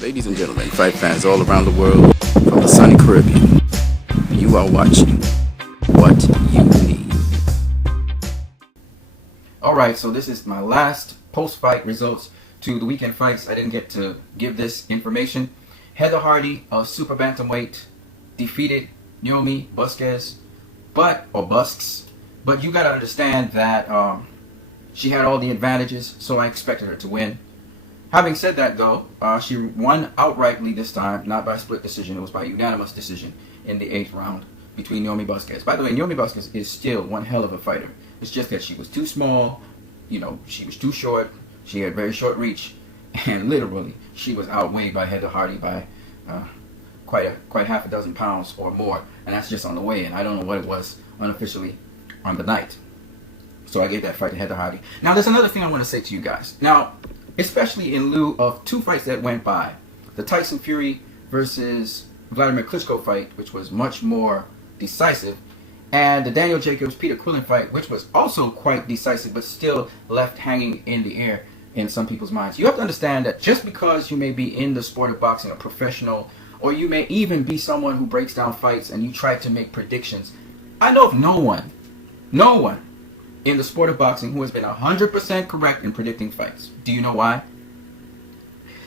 Ladies and gentlemen, fight fans all around the world, from the sunny Caribbean, you are watching What You Need. Alright, so this is my last post-fight results to the weekend fights. I didn't get to give this information. Heather Hardy of Super Bantamweight defeated Naomi Busquez, but you gotta understand that she had all the advantages, so I expected her to win. Having said that, though, she won outrightly this time, not by split decision. It was by unanimous decision in the 8th round between Naomi Busquez. By the way, Naomi Busquez is still one hell of a fighter. It's just that she was too small, she was too short, she had very short reach, and literally, she was outweighed by Heather Hardy by quite half a dozen pounds or more, and that's just on the weigh-in. I don't know what it was unofficially on the night. So I gave that fight to Heather Hardy. Now, there's another thing I want to say to you guys. Now, especially in lieu of two fights that went by. The Tyson Fury versus Vladimir Klitschko fight, which was much more decisive, and the Daniel Jacobs-Peter Quillin fight, which was also quite decisive, but still left hanging in the air in some people's minds. You have to understand that just because you may be in the sport of boxing, a professional, or you may even be someone who breaks down fights and you try to make predictions, I know of no one in the sport of boxing who has been 100% correct in predicting fights. Do you know why?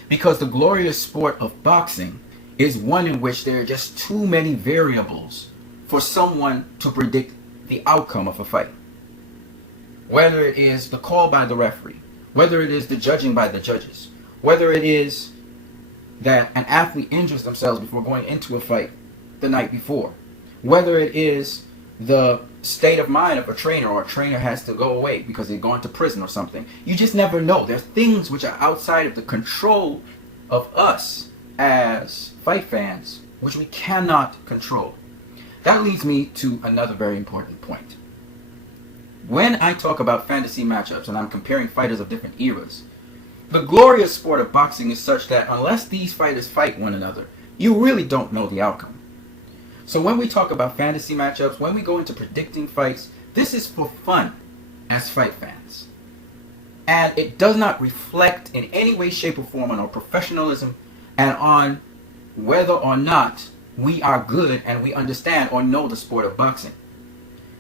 Because the glorious sport of boxing is one in which there are just too many variables for someone to predict the outcome of a fight. Whether it is the call by the referee, whether it is the judging by the judges, whether it is that an athlete injures themselves before going into a fight the night before, whether it is the state of mind of a trainer, or a trainer has to go away because they're going to prison or something. You just never know. There's things which are outside of the control of us as fight fans, which we cannot control. That leads me to another very important point. When I talk about fantasy matchups and I'm comparing fighters of different eras, the glorious sport of boxing is such that unless these fighters fight one another, you really don't know the outcome. So when we talk about fantasy matchups, when we go into predicting fights, this is for fun as fight fans. And it does not reflect in any way, shape, or form on our professionalism and on whether or not we are good and we understand or know the sport of boxing.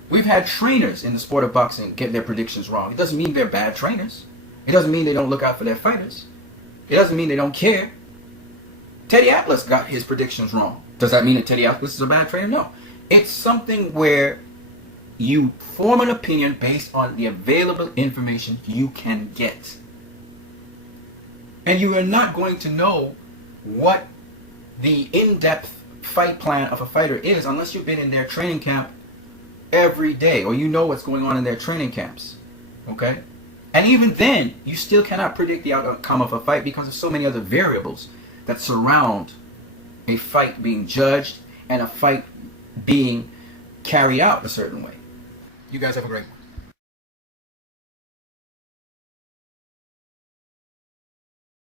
We've had trainers in the sport of boxing get their predictions wrong. It doesn't mean they're bad trainers. It doesn't mean they don't look out for their fighters. It doesn't mean they don't care. Teddy Atlas got his predictions wrong. Does that mean that Teddy Atlas is a bad trainer? No. It's something where you form an opinion based on the available information you can get. And you are not going to know what the in-depth fight plan of a fighter is unless you've been in their training camp every day, or you know what's going on in their training camps. Okay? And even then, you still cannot predict the outcome of a fight because of so many other variables that surround a fight being judged and a fight being carried out a certain way. You guys have a great one.